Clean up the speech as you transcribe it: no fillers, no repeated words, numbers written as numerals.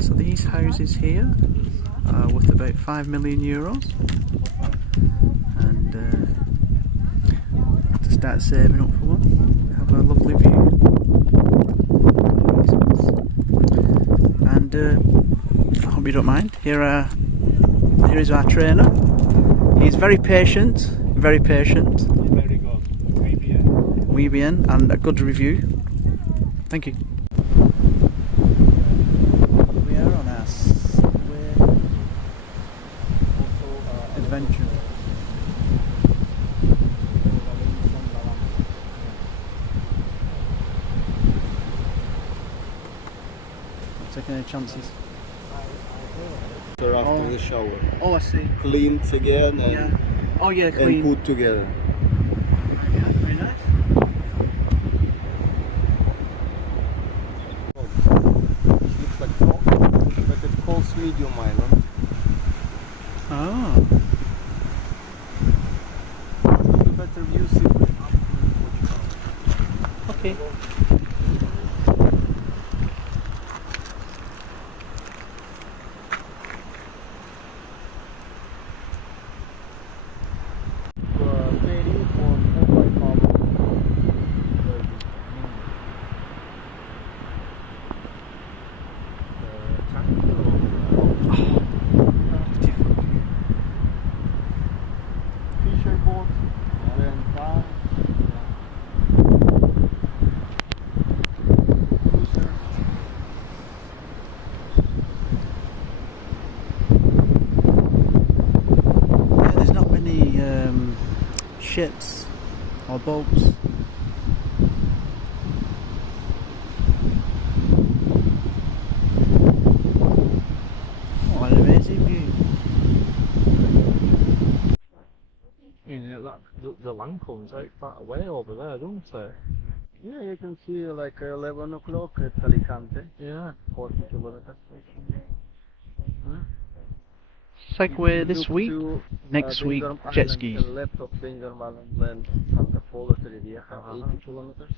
So these houses here are worth about €5 million, and to start saving up for one, have a lovely view. And I hope you don't mind. Here is our trainer. He's very patient, very patient. Very good. Muy bien, and a good review. Thank you. We are on our Segway adventure. Not taking any chances. After the shower. Oh, I see. Cleaned again and, Yeah. Oh, yeah, and clean. put together. Yeah, very nice. Looks like salt, but it calls medium island. Oh. The better view see Okay. Ships or boats. What an amazing view. Yeah, the land comes out quite a way over there, don't it? Yeah, you can see like 11 o'clock at Alicante. Yeah. 40 kilometers. Segway this week, next week jet skis. Left of Benidorm Island, Santa Paula to Rivieja, 80 kilometers.